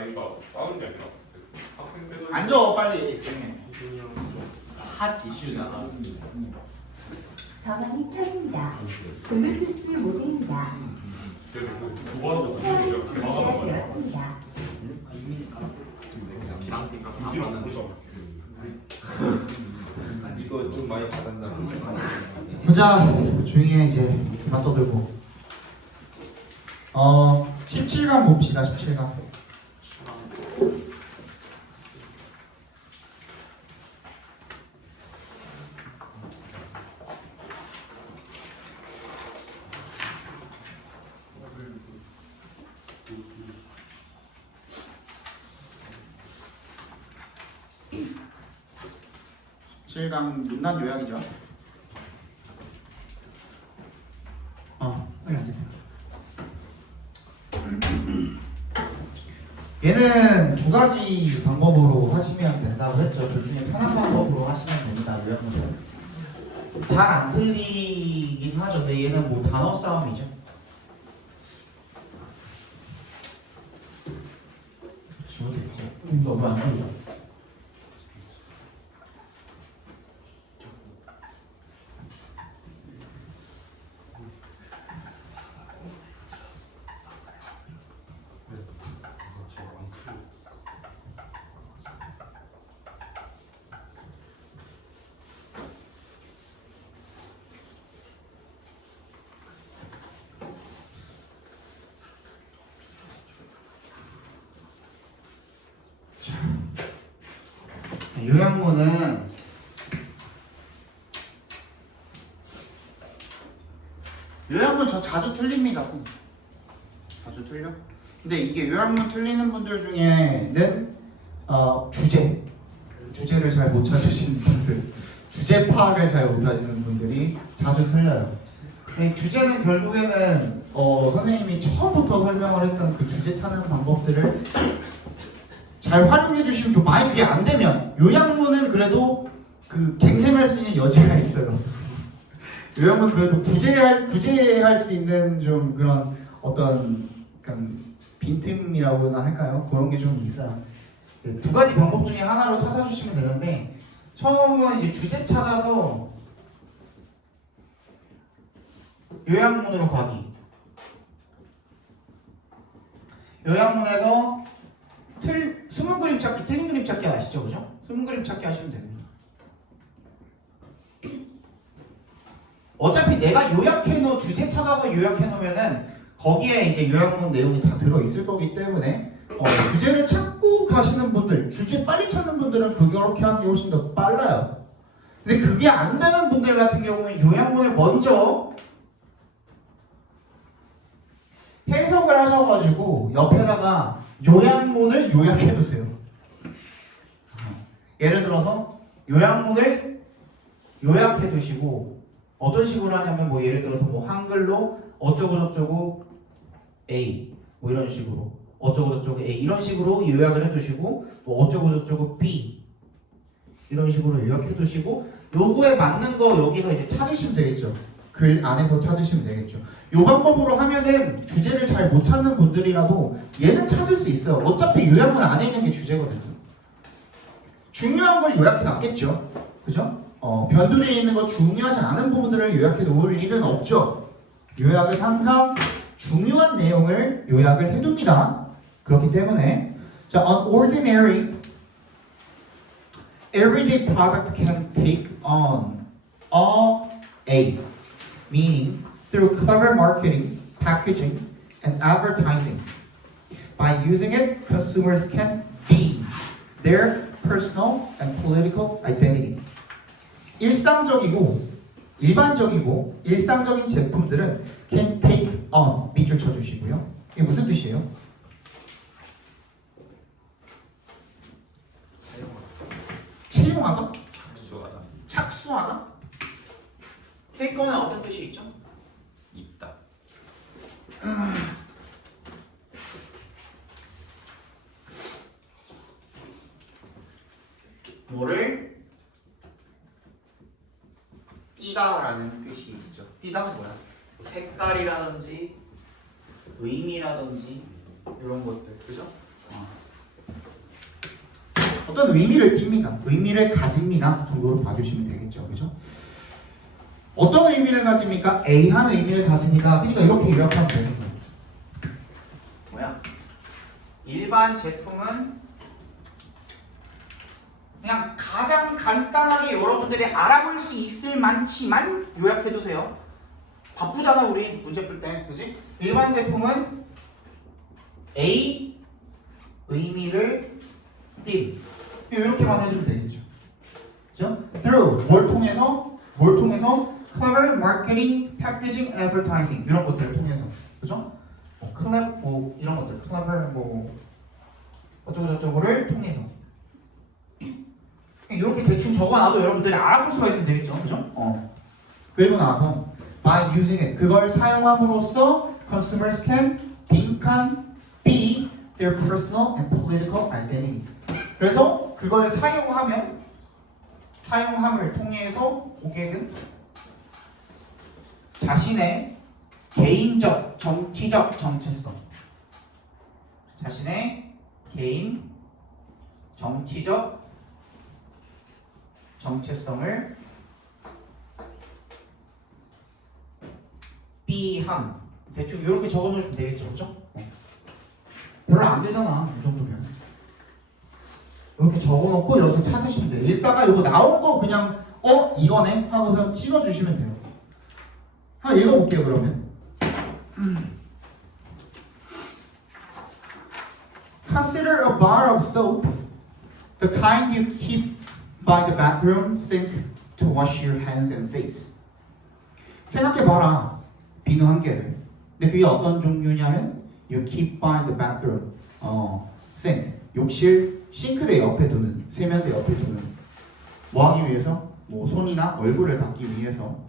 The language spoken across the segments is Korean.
사이가 싸우는 게 아니라 학생들 앉아 빨리. 조용히. 핫 이슈잖아. 전원이 켜집니다. 블루투스 모드입니다. 그래서 두 번도 무슨 사용이 대화가 나와요. 되었습니다. 기랑팀과 다 이랑 만났는데. 보죠. 이거 좀 많이 받았나? 보자. 조용히 해 이제. 그만 떠들고. 17강 봅시다. 17강. 강 문단 요약이죠. 빨리 앉으세요. 얘는 두 가지 방법으로 하시면 된다고 했죠. 둘 중에 편한 방법으로 하시면 됩니다. 요약문은 잘 안 틀리긴 하죠. 근데 얘는 뭐 단어 싸움이죠. 지워졌지. 너무 안 보이죠. 요약문 저 자주 틀립니다. 자주 틀려? 근데 이게 요약문 틀리는 분들 중에는 주제를 잘 못 찾으시는 분들, 주제 파악을 잘 못 하시는 분들이 자주 틀려요. 주제는 결국에는 선생님이 처음부터 설명을 했던 그 주제 찾는 방법들을 잘 활용해 주시면 좀 많이 그게 안 되면 요약문은 그래도 그 갱생할 수 있는 여지가 있어요. 요약문 그래도 구제할 수 있는 좀 그런 어떤 약간 빈틈이라고나 할까요? 그런 게 좀 있어요. 두 가지 방법 중에 하나로 찾아주시면 되는데 처음은 이제 주제 찾아서 요약문으로 가기. 요약문에서 숨은 그림 찾기, 틀린 그림 찾기 아시죠? 그죠? 숨은 그림 찾기 하시면 됩니다. 어차피 내가 요약해놓은 주제 찾아서 요약해놓으면은 거기에 이제 요약문 내용이 다 들어있을 거기 때문에 주제를 찾고 가시는 분들, 주제 빨리 찾는 분들은 그렇게 하는 게 훨씬 더 빨라요. 근데 그게 안 되는 분들 같은 경우는 요약문을 먼저 해석을 하셔가지고 옆에다가 요약문을 요약해두세요. 예를 들어서 요약문을 요약해두시고 어떤 식으로 하냐면 뭐 예를 들어서 뭐 한글로 어쩌고저쩌고 A 뭐 이런 식으로 어쩌고저쩌고 A 이런 식으로 요약을 해두시고 뭐 어쩌고저쩌고 B 이런 식으로 요약해두시고 요거에 맞는 거 여기서 이제 찾으시면 되겠죠. 글 안에서 찾으시면 되겠죠. 요 방법으로 하면은 주제를 잘 못 찾는 분들이라도 얘는 찾을 수 있어요. 어차피 요약문 안에 있는 게 주제거든요. 중요한 걸 요약해 놨겠죠. 그죠? 변두리에 있는 거 중요하지 않은 부분들을 요약해 놓을 일은 없죠. 요약은 항상 중요한 내용을 요약을 해둡니다. 그렇기 때문에 자, an ordinary everyday product can take on a meaning through clever marketing, packaging, and advertising. By using it, consumers can be their personal and political identity. 일반적이고 일상적인 제품들은 can take on 밑줄 쳐주시고요. 이게 무슨 뜻이에요? 채용하다? 착수하다? take on은 어떤 뜻이 있죠? 있다. 뭐를 띠다라는 뜻이 있죠. 띠다가 뭐야? 색깔이라든지 의미라든지 이런 것들, 그죠? 어떤 의미를 띱니다. 의미를 가집니다. 정도로 봐주시면 되겠죠. 그죠? 어떤 의미를 가집니까? A한 의미를 가집니다. 그러니까 이렇게 요약하면 되는 거예요. 뭐야? 일반 제품은 그냥 가장 간단하게 여러분들이 알아볼 수 있을 만치만 요약해주세요. 바쁘잖아 우리 문제 풀 때, 그지? 일반 제품은 A 의미를 띈 이렇게만 해주면 되겠죠. 그죠? Through 뭘 통해서? Clever marketing, packaging, advertising 이런 것들을 통해서, 그죠? clever 이런 것들, clever 어쩌고 저쩌고를 통해서 이렇게 대충 적어놔도 여러분들이 알아볼 수가 있으면 되겠죠, 그죠? 그리고 나서 by using it 그걸 사용함으로써 consumers can be their personal and political identity. 그래서 그걸 사용함을 통해서 고객은 자신의 개인적 정치적 정체성, 자신의 개인 정치적 정체성을 B함 대충 이렇게 적어놓으시면 되겠죠, 그렇죠? 별로 안 되잖아 이 정도면. 이렇게 적어놓고 여기서 찾으시면 돼요. 읽다가 이거 나온 거 그냥 이거네 하고서 찍어주시면 돼요. 한번 읽어볼게요 그러면. Consider a bar of soap, the kind you keep by the bathroom sink to wash your hands and face. 생각해봐라. 비누 한 개를. 근데 그게 어떤 종류냐면 you keep by the bathroom sink. 욕실 싱크대 옆에 두는, 세면대 옆에 두는. 뭐 하기 위해서? 뭐 손이나 얼굴을 닦기 위해서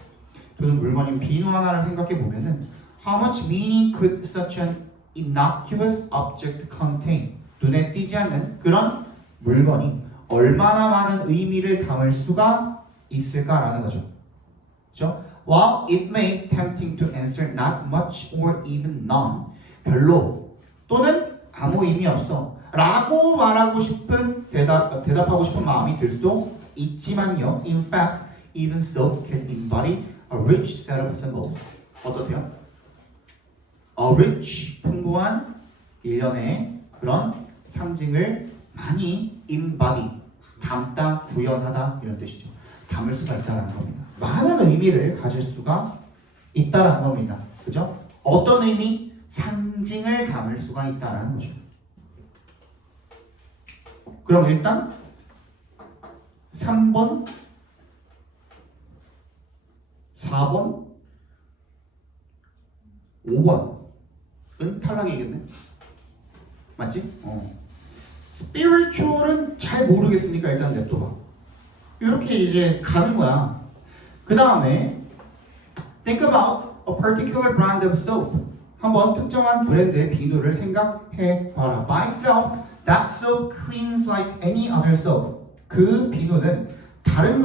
두는 물건인 비누 하나를 생각해 보면은 How much meaning could such an innocuous object contain? 눈에 띄지 않는 그런 물건이 얼마나 많은 의미를 담을 수가 있을까라는 거죠. 그렇죠? While it may tempting to answer not much or even none, 별로 또는 아무 의미 없어 라고 말하고 싶은 대답하고 싶은 마음이 들 수도 있지만요. In fact, even so can embody a rich set of symbols. 어떻대요? A rich, 풍부한 일련의 그런 상징을 많이 embody, 담다, 구현하다 이런 뜻이죠. 담을 수가 있다는 겁니다. 많은 의미를 가질 수가 있다는 겁니다. 그죠? 어떤 의미? 상징을 담을 수가 있다는 거죠. 그럼 일단 3번, 4번, 5번은 탈락이겠네. 맞지? spiritual은 잘 모르겠으니까 일단 냅둬봐. 이렇게 이제 가는 거야. 그 다음에 think about a particular brand of soap. 한번 특정한 브랜드의 비누를 생각해 봐라. By itself, that soap cleans like any other soap. 그 비누는 다른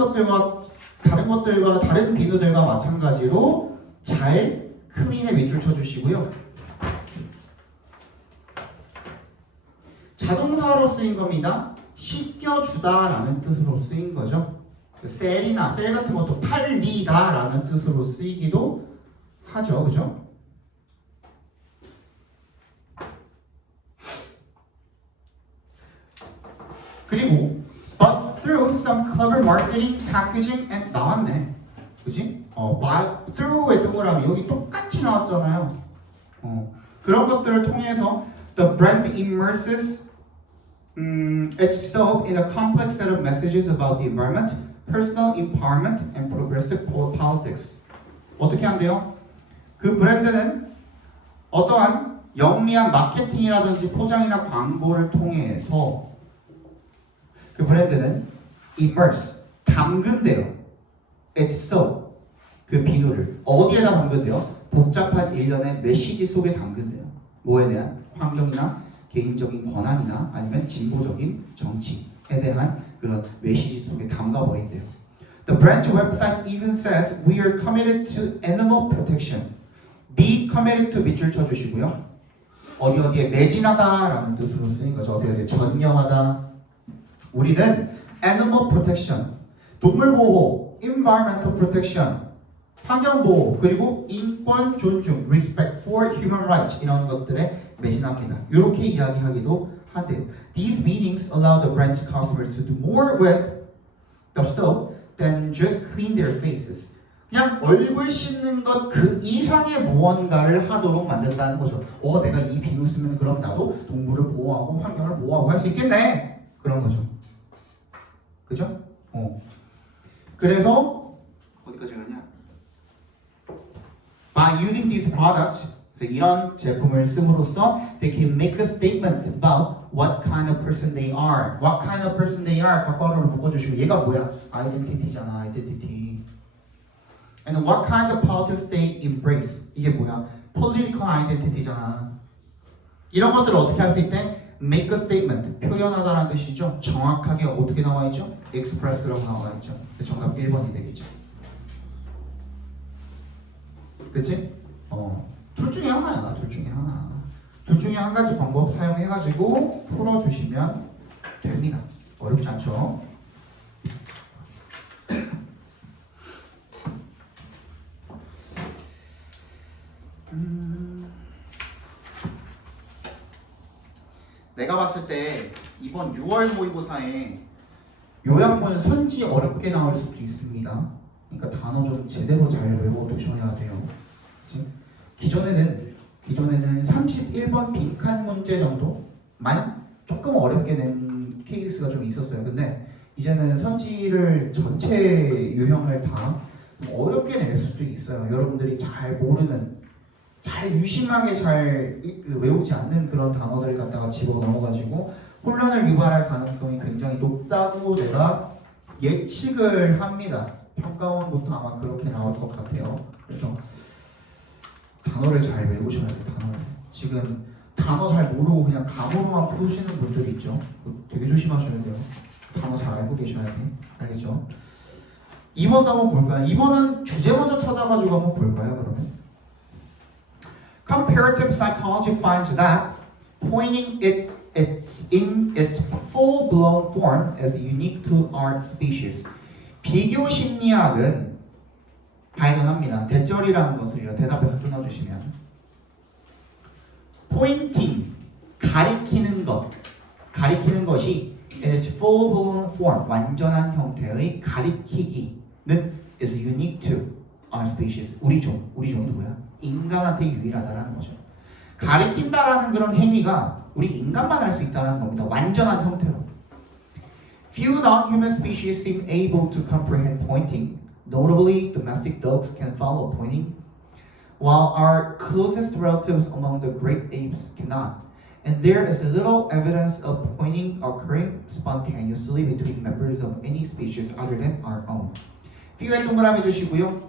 비누들과 마찬가지로 잘 클린에 밑줄 쳐주시고요. 자동사로 쓰인 겁니다. 씻겨주다라는 뜻으로 쓰인 거죠. 셀이나 셀 같은 것도 팔리다라는 뜻으로 쓰이기도 하죠, 그죠? 그리고 but through some clever marketing, packaging and 나왔네, 그지? by through의 동그라미 여기 똑같이 나왔잖아요. 그런 것들을 통해서 the brand immerses its soap in a complex set of messages about the environment, personal empowerment, and progressive politics. 어떻게 한대요? 그 브랜드는 어떠한 영리한 마케팅이라든지 포장이나 광고를 통해서 그 브랜드는 immerse, 담근대요. its soap, 그 비누를 어디에다 담근대요? 복잡한 일련의 메시지 속에 담근대요. 뭐에 대한? 환경이나 개인적인 권한이나 아니면 진보적인 정치에 대한 그런 메시지 속에 담가버린대요. The brand website even says we are committed to animal protection. Be committed to 밑줄 쳐주시고요. 어디에 매진하다라는 뜻으로 쓰인 거죠. 어디에 전념하다, 우리는 animal protection, 동물 보호, environmental protection, 환경 보호, 그리고 인권 존중, respect for human rights 이런 것들에 매진합니다. 이렇게 이야기하기도 한대요. These meetings allow the branch customers to do more with the soap than just clean their faces. 그냥 얼굴 씻는 것 그 이상의 무언가를 하도록 만든다는 거죠. 내가 이 비누 쓰면 그럼 나도 동물을 보호하고 환경을 보호하고 할 수 있겠네. 그런 거죠. 그죠? 그래서 어디까지 가냐? By using these products, 그래서 이런 제품을 씀으로써 they can make a statement about what kind of person they are. What kind of person they are. 각과를 묶어주시고 얘가 뭐야? identity잖아. identity. And what kind of politics they embrace. 이게 뭐야? political identity잖아. 이런 것들을 어떻게 할 수 있대? make a statement. 표현하다라는 뜻이죠. 정확하게 어떻게 나와 있죠? express라고 나와 있죠. 정답 1번이 되겠죠. 그치? 둘 중에 하나야. 둘 중에 하나. 둘 중에 한 가지 방법 사용해가지고 풀어주시면 됩니다. 어렵지 않죠? 내가 봤을 때 이번 6월 모의고사에 요약문 선지 어렵게 나올 수도 있습니다. 그러니까 단어 좀 제대로 잘 외워두셔야 돼요. 그치? 기존에는 31번 빈칸 문제 정도만 조금 어렵게 낸 케이스가 좀 있었어요. 근데 이제는 선지를 전체 유형을 다 어렵게 낼 수도 있어요. 여러분들이 잘 모르는, 잘 유심하게 잘 외우지 않는 그런 단어들 갖다가 집어넣어가지고 혼란을 유발할 가능성이 굉장히 높다고 제가 예측을 합니다. 평가원부터 아마 그렇게 나올 것 같아요. 그래서 단어를 잘 외우셔야 돼요. 단어를. 지금 단어 잘 모르고 그냥 감으로만 푸시는 분들이 있죠. 되게 조심하셔야 돼요. 단어 잘 알고 계셔야 돼. 알겠죠? 2번도 한번 볼까요? 2번은 주제 먼저 찾아가지고 한번 볼까요? 그러면 Comparative psychology finds that pointing it's in its full-blown form is unique to our species. 비교 심리학은 발견합니다. 대절이라는 것을요. 대답해서 끊어주시면 pointing, 가리키는 것이 in its full-blown form, 완전한 형태의 가리키기는 is unique to our species. 우리 종이 누구야? 인간한테 유일하다라는 거죠. 가리킨다라는 그런 행위가 우리 인간만 할 수 있다는 겁니다. 완전한 형태로. Few non-human species seem able to comprehend pointing. Notably, domestic dogs can follow pointing, while our closest relatives among the great apes cannot. And there is little evidence of pointing occurring spontaneously between members of any species other than our own. Few에 동그라미 주시고요.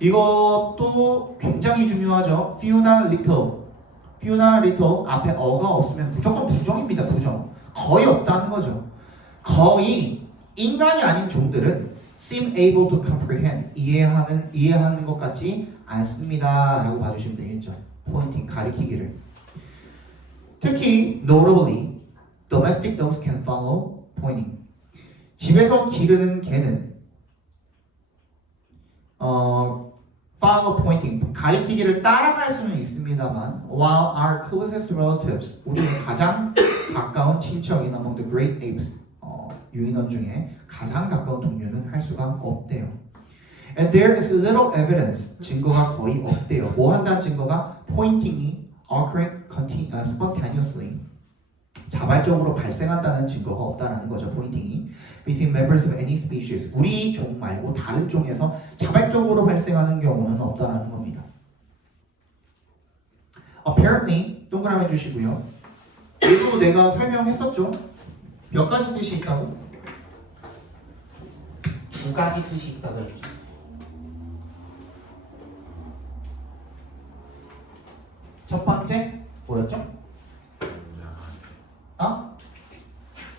이것도 굉장히 중요하죠. Few나 little 앞에 어가 없으면 무조건 부정입니다. 부정. 거의 없다는 거죠. 거의 인간이 아닌 종들은 seem able to comprehend, 이해하는 것 같지 않습니다 라고 봐주시면 되겠죠. pointing, 가리키기를. 특히 notably, domestic dogs can follow pointing. 집에서 기르는 개는 follow pointing, 가리키기를 따라갈 수는 있습니다만 while our closest relatives, 우리의 가장 가까운 친척인 among the great apes, 유인원 중에 가장 가까운 동료는 할 수가 없대요. And there is little evidence, 증거가 거의 없대요. 뭐 한다는 증거가 pointing이 occurring spontaneously, 자발적으로 발생한다는 증거가 없다는 거죠. pointing이 between members of any species, 우리 종 말고 다른 종에서 자발적으로 발생하는 경우는 없다는 겁니다. Apparently, 동그라미 주시고요. 이거 내가 설명했었죠. 몇 가지 뜻이 있다고? 두 가지 뜻이 있다 그랬죠. 첫 번째 뭐였죠?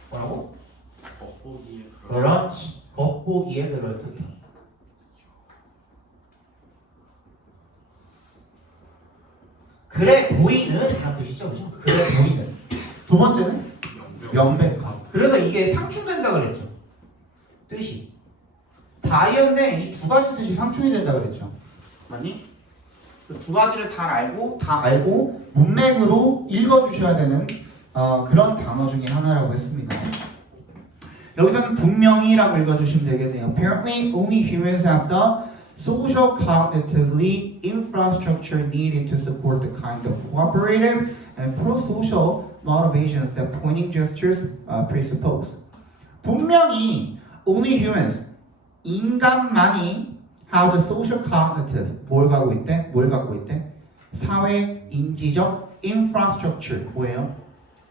뭐라고? 그렇지. 겉보기에 그럴듯한. 그래 보이는 그런 뜻이죠, 그죠? 그래 보이는. 두 번째는 명백하고. 그래서 이게 상충된다 그랬죠. 뜻이. 다이었네 이 두 가지 뜻이 상충이 된다 그랬죠. 맞니? 두 가지를 다 알고 문맥으로 읽어주셔야 되는 그런 단어 중에 하나라고 했습니다. 여기서는 분명히라고 읽어주시면 되겠네요. Apparently, only humans have the social cognitively infrastructure needed to support the kind of cooperative and pro-social motivations that pointing gestures presuppose. 분명히 only humans, 인간만이 have the social cognitive, 뭘 갖고 있대? 사회 인지적 infrastructure, 뭐예요?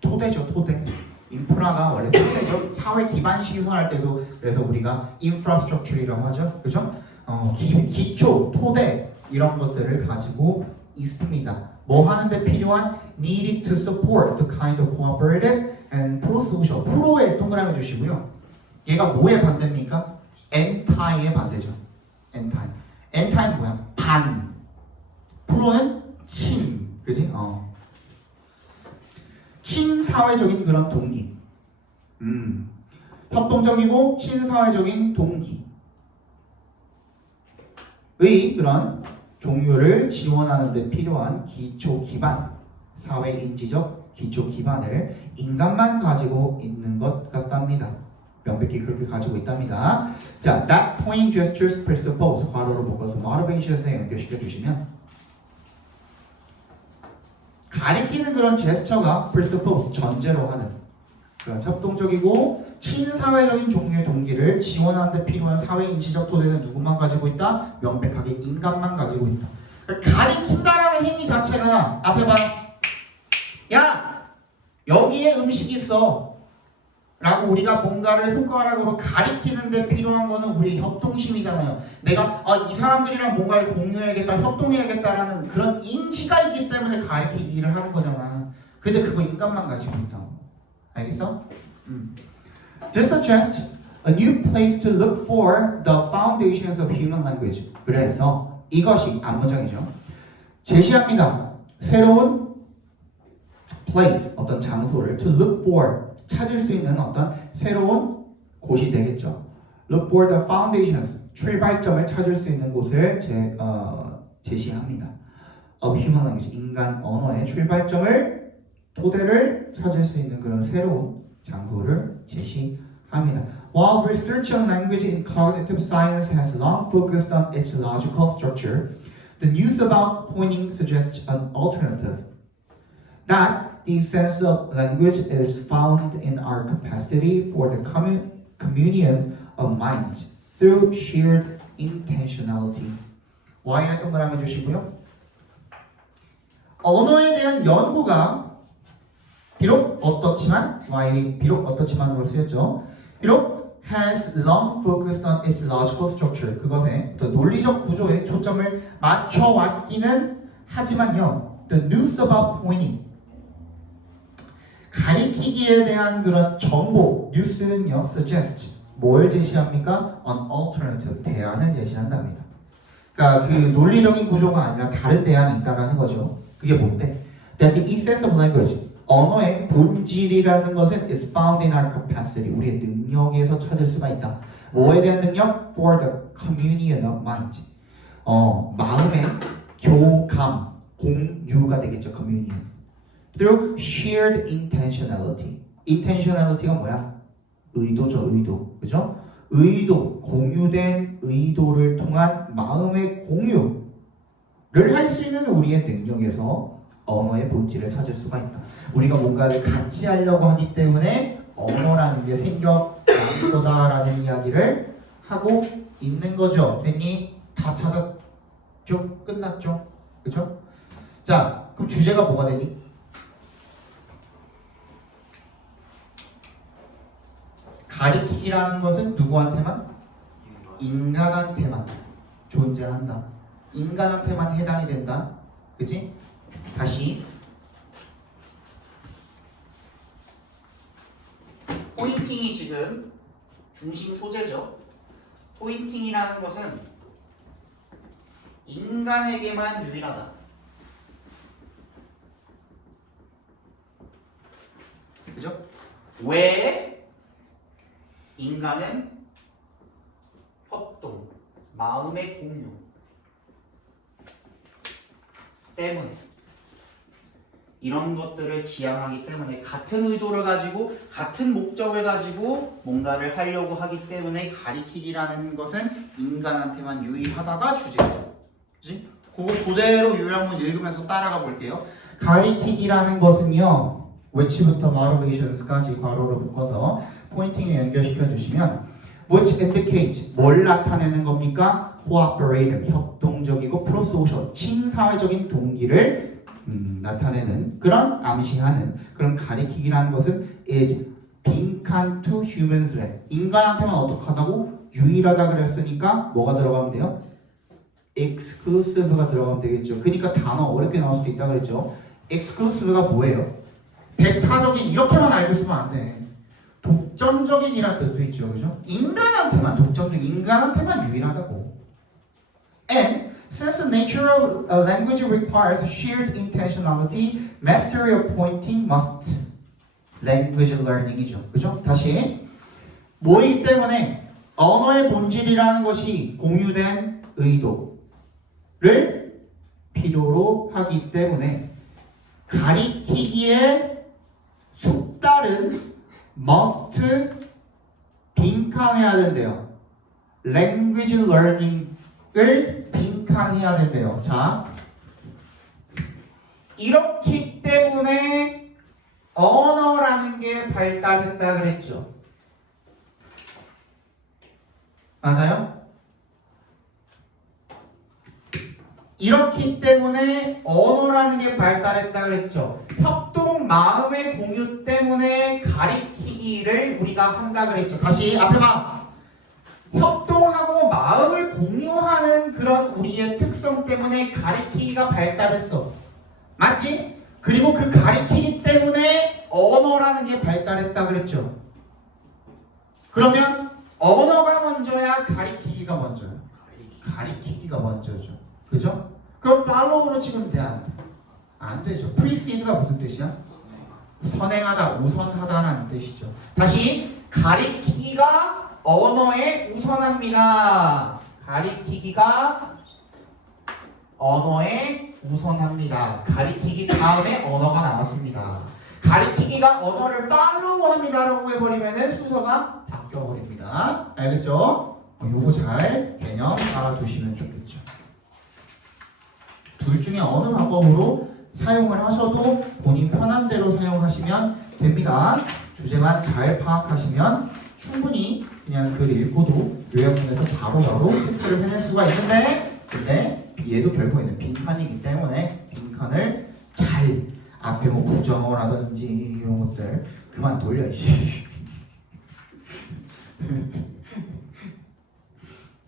토대죠, 토대. 인프라가 원래 토대죠. 사회 기반 시설할 때도 그래서 우리가 infrastructure이라고 하죠, 그죠? 기초, 토대 이런 것들을 가지고 있습니다. 뭐 하는데 필요한 needed to support the kind of cooperative and pro-social. 프로에 동그라미 주시고요. 얘가 뭐의 반대입니까? anti의 반대죠. anti. anti는 뭐야? 반. 프로는 친. 그지? 친사회적인 그런 동기. 협동적이고 친사회적인 동기의 그런 종류를 지원하는 데 필요한 기초 기반, 사회 인지적 기초 기반을 인간만 가지고 있는 것 같답니다. 명백히 그렇게 가지고 있답니다. 자, that pointing gestures presuppose 괄호로 묶어서 motivations에 연결시켜 주시면 가리키는 그런 제스처가 presuppose 전제로 하는 그런 협동적이고 친사회적인 종류의 동기를 지원하는 데 필요한 사회 인지적 토대는 누구만 가지고 있다? 명백하게 인간만 가지고 있다. 그러니까 가리킨다라는 행위 자체가 앞에 봐. 야! 여기에 음식이 있어. 라고 우리가 뭔가를 손가락으로 가리키는 데 필요한 거는 우리 협동심이잖아요. 내가 이 사람들이랑 뭔가를 공유해야겠다, 협동해야겠다라는 그런 인지가 있기 때문에 가리키기를 하는 거잖아. 근데 그거 인간만 가지고 있다고. 알겠어? This suggests a new place to look for the foundations of human language. 그래서 이것이 앞문장이죠. 제시합니다. 새로운 place, 어떤 장소를 to look for, 찾을 수 있는 어떤 새로운 곳이 되겠죠. Look for the foundations, 출발점을 찾을 수 있는 곳을 제시합니다. Of human language, 인간 언어의 출발점을, 토대를 찾을 수 있는 그런 새로운 장소를 제시합니다. While research on language in cognitive science has long focused on its logical structure, the news about pointing suggests an alternative. That the sense of language is found in our capacity for the communion of minds through shared intentionality. Y에 동그라미 주시고요. 언어에 대한 연구가 비록 어떻지만으로 쓰였죠. 비록 has long focused on its logical structure. 그것에 더 논리적 구조에 초점을 맞춰왔기는 하지만요. The news about pointing. 가리키기에 대한 그런 정보, 뉴스는요, suggest, 뭘 제시합니까? An alternative, 대안을 제시한답니다. 그러니까 그 논리적인 구조가 아니라 다른 대안이 있다라는 거죠. 그게 뭔데? That the essence of language, 언어의 본질이라는 것은 is found in our capacity, 우리의 능력에서 찾을 수가 있다. 뭐에 대한 능력? For the communion of mind. 마음의 교감, 공유가 되겠죠, communion. Through shared intentionality. intentionality가 뭐야? 의도죠, 의도. 그죠? 의도, 공유된 의도를 통한 마음의 공유를 할 수 있는 우리의 능력에서 언어의 본질을 찾을 수가 있다. 우리가 뭔가를 같이 하려고 하기 때문에 언어라는 게 생겨난 거다라는 이야기를 하고 있는 거죠. 됐니? 다 찾았죠? 끝났죠? 그죠? 자, 그럼 주제가 뭐가 되니? 가리키기라는 것은 누구한테만? 인간한테만 존재한다. 인간한테만 해당이 된다. 그치? 다시 포인팅이 지금 중심 소재죠. 포인팅이라는 것은 인간에게만 유일하다. 그죠? 왜? 인간은 협동, 마음의 공유 때문에 이런 것들을 지향하기 때문에 같은 의도를 가지고 같은 목적을 가지고 뭔가를 하려고 하기 때문에 가리키기라는 것은 인간한테만 유의하다가 주제죠. 그치? 그거 그대로 요약문 읽으면서 따라가 볼게요. 가리키기라는 것은요. which부터 motivations까지 괄호로 묶어서 포인팅에 연결시켜 주시면 which indicates 뭘 나타내는 겁니까? cooperative 협동적이고 pro-social 친사회적인 동기를 나타내는 그런 암시하는 그런 가리키기라는 것은 is 빈칸 to humans 인간한테만 어떻게 하다고 유일하다 그랬으니까 뭐가 들어가면 돼요? exclusive가 들어가면 되겠죠. 그러니까 단어 어렵게 나올 수도 있다 그랬죠. exclusive가 뭐예요? 배타적인 이렇게만 알고 있으면 안 돼. 독점적인이라는 뜻도 있죠. 그죠? 인간한테만 독점적 인간한테만 유일하다고. And since the nature of a language requires shared intentionality, mastery of pointing must language learning이죠. 그죠? 다시 뭐이기 때문에 언어의 본질이라는 것이 공유된 의도를 필요로 하기 때문에 가리키기에 숙달은 must 빈칸해야 된대요. language learning을 빈칸해야 된대요. 자, 이렇기 때문에 언어라는 게 발달했다 그랬죠. 맞아요? 이렇기 때문에 언어라는 게 발달했다 그랬죠. 협동 마음의 공유 때문에 가리키기를 우리가 한다 그랬죠. 다시 앞에 봐. 협동하고 마음을 공유하는 그런 우리의 특성 때문에 가리키기가 발달했어. 맞지? 그리고 그 가리키기 때문에 언어라는 게 발달했다 그랬죠. 그러면 언어가 먼저야 가리키기가 먼저야? 가리키기가 먼저죠. 그죠? 그럼 follow로 치면 돼? 안 돼? 안 되죠. precede가 무슨 뜻이야? 선행하다, 우선하다라는 뜻이죠. 다시 가리키기가 언어에 우선합니다. 가리키기가 언어에 우선합니다. 가리키기 다음에 언어가 나왔습니다. 가리키기가 언어를 follow합니다라고 해버리면 순서가 바뀌어버립니다. 알겠죠? 요거 잘 개념 알아두시면 좋겠죠. 둘 중에 어느 방법으로 사용을 하셔도 본인 편한 대로 사용하시면 됩니다. 주제만 잘 파악하시면 충분히 그냥 글 읽고도 요약문에서 바로바로 체크를 해낼 수가 있는데, 근데 얘도 결국에는 빈칸이기 때문에 빈칸을 잘 앞에 뭐 부정어라든지 이런 것들 그만 돌려.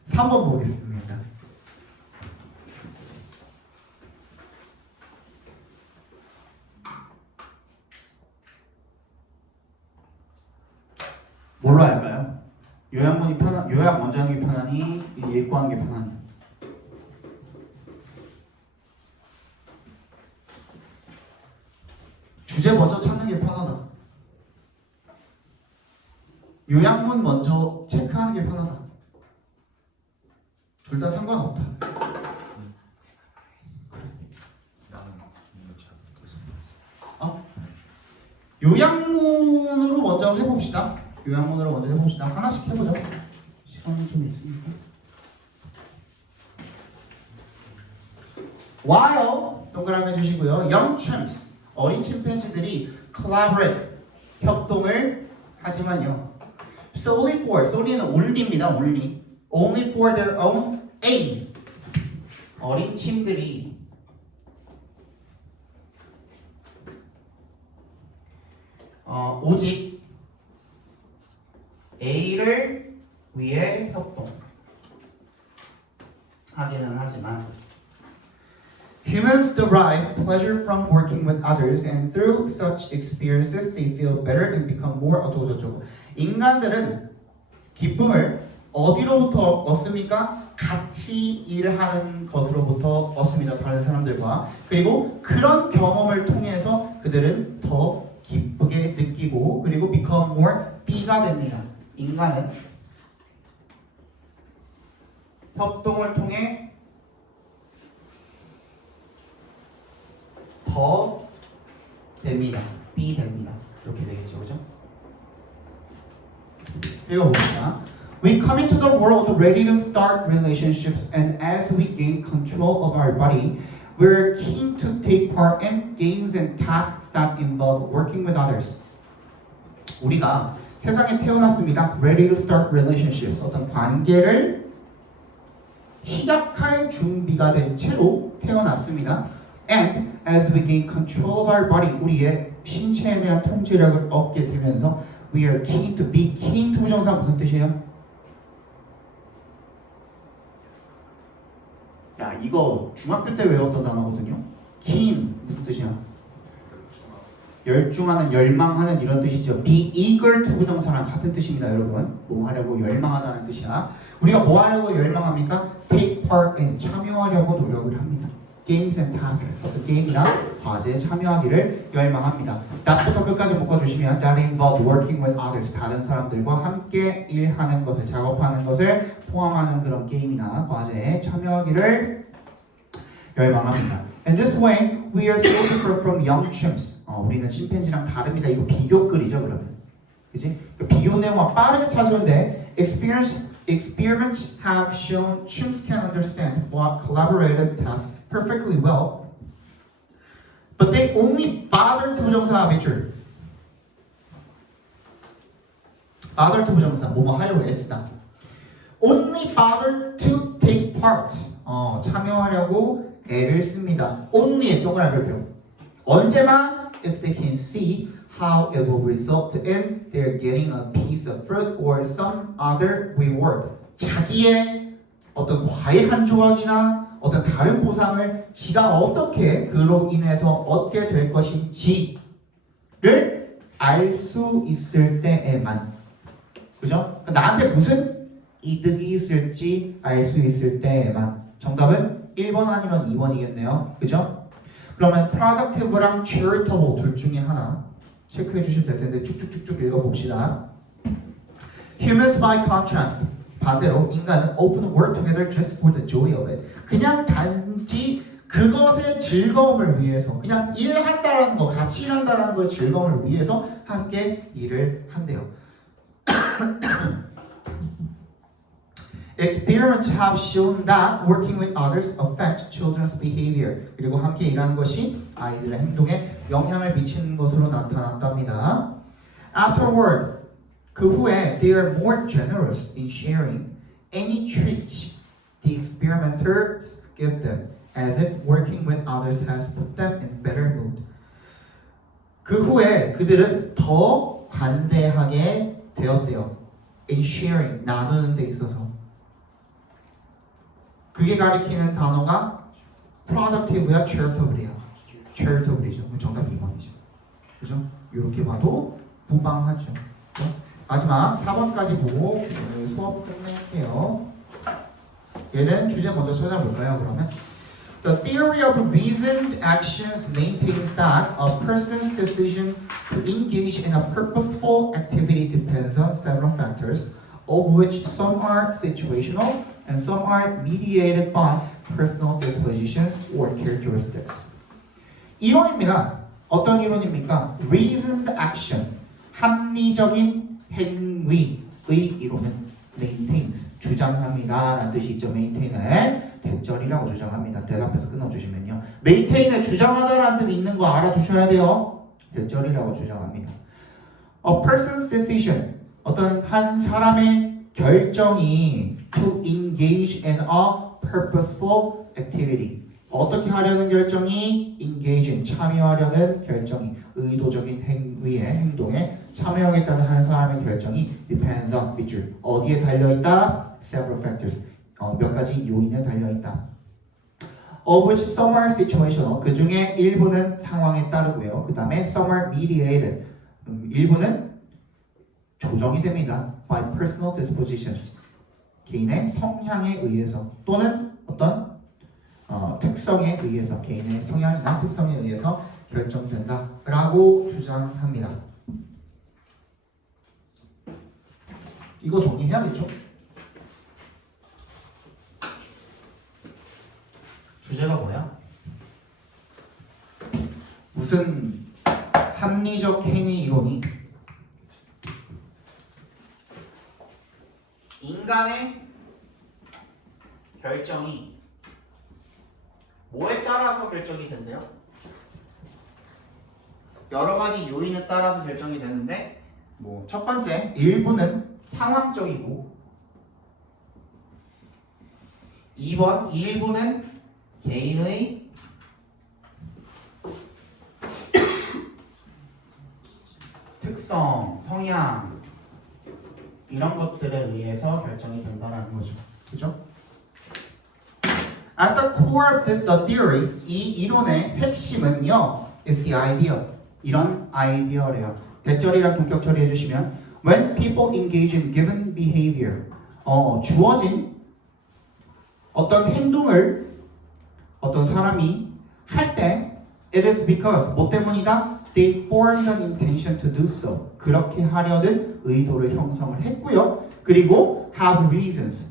3번 보겠습니다. 뭘로 할까요? 요약문이 편한, 요약 먼저 하는 게 편하니, 예고하는 게 편하니? 주제 먼저 찾는 게 편하다. 요약문 먼저 체크하는 게 편하다. 둘 다 상관없다. 요약문으로 먼저 해봅시다. 요약문으로 먼저 해봅시다. 하나씩 해보죠. 시간이 좀 있으니까. While 동그라미 해주시고요. Young chimps 어린 침팬지들이 collaborate 협동을 하지만요. Solely for solely는 only입니다. Only for their own aim. 어린 침들이 오직 A를 위해 협동하기는 하지만 Humans derive pleasure from working with others and through such experiences they feel better and become more 어쩌고저쩌고. 인간들은 기쁨을 어디로부터 얻습니까? 같이 일하는 것으로부터 얻습니다. 다른 사람들과. 그리고 그런 경험을 통해서 그들은 더 기쁘게 느끼고 그리고 become more B가 됩니다. 인간은 협동을 통해 더 됩니다. B 됩니다. 이렇게 되겠죠, 그죠? 읽어봅시다. We come into the world ready to start relationships, and as we gain control of our body, we're keen to take part in games and tasks that involve working with others. 우리가 세상에 태어났습니다. Ready to start relationships. 어떤 관계를 시작할 준비가 된 채로 태어났습니다. And as we gain control of our body, 우리의 신체에 대한 통제력을 얻게 되면서 we are keen to be. keen to 부정사 무슨 뜻이에요? 야, 이거 중학교 때 외웠던 단어거든요. keen 무슨 뜻이야? 열중하는, 열망하는 이런 뜻이죠. be eager to 부정사랑 같은 뜻입니다, 여러분. 뭐 하려고 열망하다는 뜻이야. 우리가 뭐 하려고 열망합니까? take part in, 참여하려고 노력을 합니다. games and tasks, 어떤 게임이나 과제에 참여하기를 열망합니다. that부터 끝까지 묶어주시면 that involve working with others, 다른 사람들과 함께 일하는 것을, 작업하는 것을 포함하는 그런 게임이나 과제에 참여하기를 열망합니다. In this way, we are so different from young chimps. 우리는 침팬지랑 다릅니다. 이거 비교글이죠, 그러면. 그지? 비교 내용만 빠르게 찾으는데 experiments have shown chimps can understand what collaborative tasks perfectly well, but they only bother to 부정사 몇 줄. bother to 부정사 뭐뭐 하려고 애쓰다. only bother to take part. 참여하려고 애를 씁니다. only의 동그라미 별표. 언제만 if they can see how it will result in their getting a piece of fruit or some other reward. 자기의 어떤 과일 한 조각이나 어떤 다른 보상을 지가 어떻게 그로 인해서 얻게 될 것인지를 알 수 있을 때에만. 그죠? 나한테 무슨 이득이 있을지 알 수 있을 때에만. 정답은 1번 아니면 2번이겠네요. 그죠? 그러면 productive랑 charitable 둘 중에 하나 체크해 주시면 될 텐데 쭉쭉쭉쭉 읽어봅시다. Humans by contrast, 반대로 인간은 often work together just for the joy of it. 그냥 단지 그것의 즐거움을 위해서, 그냥 일한다라는 거, 같이 일한다라는 거의 즐거움을 위해서 함께 일을 한대요. Experiments have shown that working with others affects children's behavior. 그리고 함께 일하는 것이 아이들의 행동에 영향을 미치는 것으로 나타났답니다. Afterward, 그 후에 they are more generous in sharing any treats the experimenters give them, as if working with others has put them in better mood. 그 후에 그들은 더 관대하게 되었대요. In sharing, 나누는 데 있어서. 그게 가리키는 단어가 productive야, charitable이야. charitable이죠. 정답 2번이죠. 그죠? 이렇게 봐도 무방하죠. 마지막 4번까지 보고 오늘 수업 끝낼게요. 얘는 주제 먼저 찾아볼까요, 그러면? The theory of reasoned actions maintains that a person's decision to engage in a purposeful activity depends on several factors, of which some are situational and some are mediated by personal dispositions or characteristics. 이론입니다. 어떤 이론입니까? Reasoned action, 합리적인 행위의 이론은 maintains, 주장합니다 라는 뜻이 있죠. maintain의 대절이라고 주장합니다. 대답해서 끊어주시면요. maintain의 주장하다라는 뜻이 있는 거 알아두셔야 돼요. 대절이라고 주장합니다. A person's decision, 어떤 한 사람의 결정이 to engage in a purposeful activity. 어떻게 하려는 결정이 engage in, 참여하려는 결정이, 의도적인 행위의 행동에 참여하겠다는 한 사람의 결정이 depends on, 밑줄, 어디에 달려있다? several factors, 몇 가지 요인에 달려있다. Of which some are situational, 그 중에 일부는 상황에 따르고요. 그 다음에 some are mediated, 일부는 조정이 됩니다. by personal dispositions, 개인의 성향에 의해서 또는 어떤 특성에 의해서, 개인의 성향이나 특성에 의해서 결정된다 라고 주장합니다. 이거 정리해야겠죠? 주제가 뭐야? 무슨 합리적 행위 이론이 인간의 결정이 뭐에 따라서 결정이 된대요? 여러 가지 요인에 따라서 결정이 되는데 뭐 첫 번째 일부는 상황적이고 2번 일부는 개인의 특성, 성향 이런 것들에 의해서 결정이 된다는 거죠. 그죠? At the core of the theory, 이 이론의 핵심은요, is the idea. 이런 아이디어래요. 대절이랑 동격 처리해 주시면 when people engage in given behavior, 주어진 어떤 행동을 어떤 사람이 할 때 it is because 뭐 때문이다? They formed an intention to do so. 그렇게 하려는 의도를 형성을 했고요. 그리고 have reasons.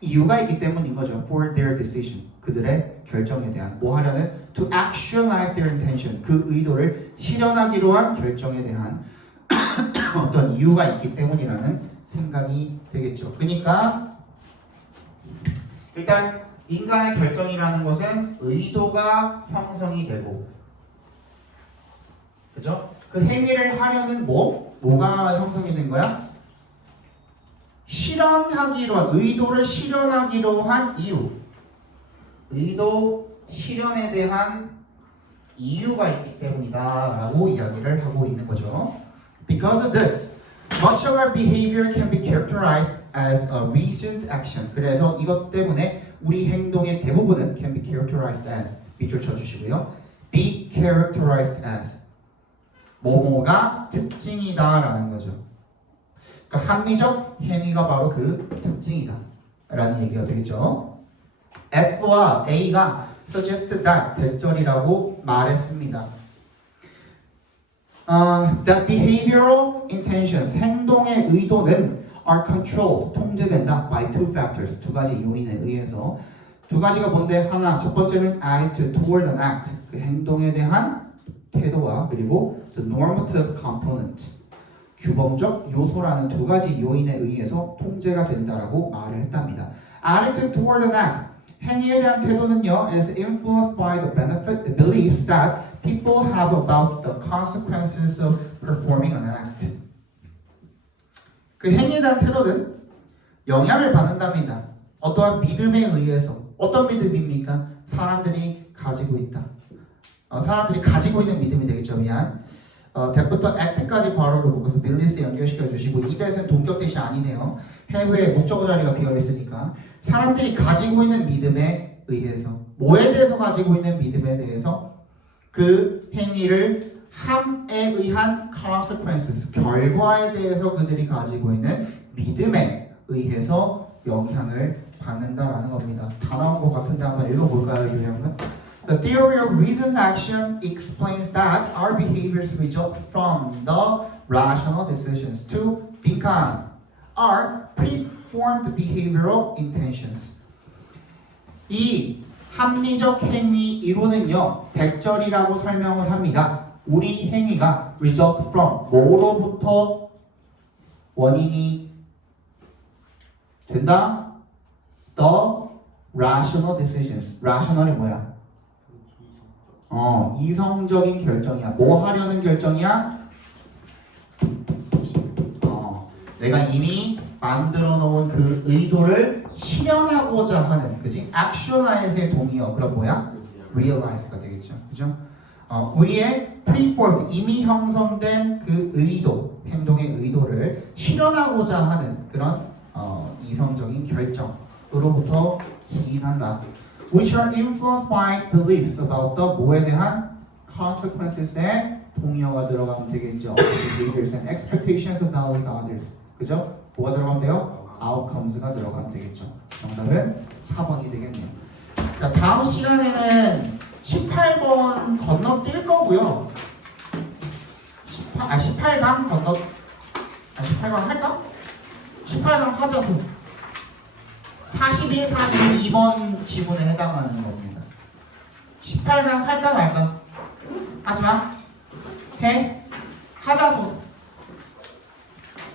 이유가 있기 때문인 거죠. For their decision. 그들의 결정에 대한 뭐 하려는 to actualize their intention. 그 의도를 실현하기로 한 결정에 대한 어떤 이유가 있기 때문이라는 생각이 되겠죠. 그러니까 일단 인간의 결정이라는 것은 의도가 형성이 되고, 그죠? 그 행위를 하려는 뭐가 형성이 된 거야? 실현하기로 한, 의도를 실현하기로 한 이유. 의도 실현에 대한 이유가 있기 때문이다 라고 이야기를 하고 있는 거죠. Because of this, much of our behavior can be characterized as a reasoned action. 그래서 이것 때문에 우리 행동의 대부분은 can be characterized as, 밑줄 쳐주시고요. be characterized as 뭐뭐가 특징이다 라는 거죠. 그러니까 합리적 행위가 바로 그 특징이다 라는 얘기가 되겠죠. F와 A가 suggested that 대절이라고 말했습니다. That behavioral intentions, 행동의 의도는 are controlled, 통제된다 by two factors, 두 가지 요인에 의해서. 두 가지가 뭔데? 하나, 첫 번째는 attitude toward an act, 그 행동에 대한 태도와 그리고 the normative component, 규범적 요소라는 두 가지 요인에 의해서 통제가 된다라고 말을 했답니다. Attitude toward an act, 행위에 대한 태도는요, is influenced by the beliefs that people have about the consequences of performing an act. 그 행위에 대한 태도는 영향을 받는답니다. 어떠한 믿음에 의해서. 어떤 믿음입니까? 사람들이 가지고 있다. 사람들이 가지고 있는 믿음이 되겠죠. 미안. that부터 act까지 괄호를 묶어서 beliefs에 연결시켜 주시고, 이 that은 동격 that이 아니네요. 해외에 목적어 자리가 비어 있으니까 사람들이 가지고 있는 믿음에 의해서, 뭐에 대해서 가지고 있는 믿음에 대해서 그 행위를 함에 의한 consequences, 결과에 대해서 그들이 가지고 있는 믿음에 의해서 영향을 받는다라는 겁니다. 다 나온 것 같은데 한번 읽어볼까요, 요약은? The theory of reasoned action explains that our behaviors result from the rational decisions to 빈칸 are preformed behavioral intentions. 이 합리적 행위 이론은요, 대절이라고 설명을 합니다. 우리 행위가 result from 뭐로부터 원인이 된다? The rational decisions. rational이 뭐야? 이성적인 결정이야. 뭐 하려는 결정이야? 내가 이미 만들어 놓은 그 의도를 실현하고자 하는, 그지? actualize의 동의어. 그럼 뭐야? realize가 되겠죠. 그죠? 우리의 preformed, 이미 형성된 그 의도, 행동의 의도를 실현하고자 하는 그런 이성적인 결정으로부터 기인한다. Which are influenced by beliefs about the 뭐에 대한 consequences에 동의어가 들어가면 되겠죠. Behaviors and expectations of valid others. 그죠? 뭐가 들어가면 돼요? outcomes가 들어가면 되겠죠. 정답은 4번이 되겠네요. 자, 다음 시간에는 18번 건너뛸 거고요. 18강 18강 할까? 18강 하자수 41, 42번 지문에 해당하는 겁니다. 18강 할까 말까? 하지마. 해. 하자수.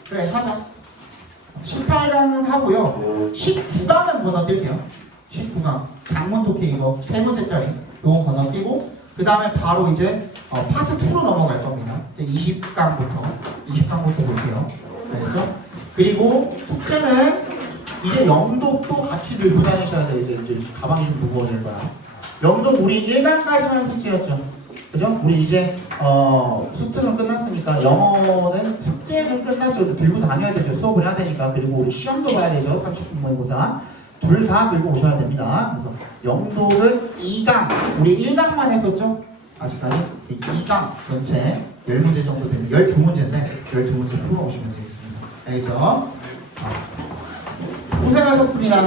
그래 하자. 18강은 하고요. 19강은 건너뛸게요. 19강 장문 독해 이거 세 문제짜리 요거 건너뛰고 그 다음에 바로 이제 파트 2로 넘어갈 겁니다. 이제 20강부터 볼게요. 알겠죠? 그리고 숙제는 이제 영독도 같이 들고 다니셔야 돼요. 이제 가방이 좀 무거워질 거야. 영독 우리 1강까지만 숙제였죠. 그죠? 우리 이제 숙제는 끝났으니까 영어는 숙제는 끝났죠. 들고 다녀야 되죠. 수업을 해야 되니까. 그리고 우리 시험도 봐야 되죠. 30분 모의고사. 둘 다 들고 오셔야 됩니다. 그래서 영독은 2강, 우리 1강만 했었죠? 아직까지 2강 전체 10문제 정도 됩니다. 12문제인데 12문제 풀어오시면 되겠습니다. 알겠죠? 고생하셨습니다.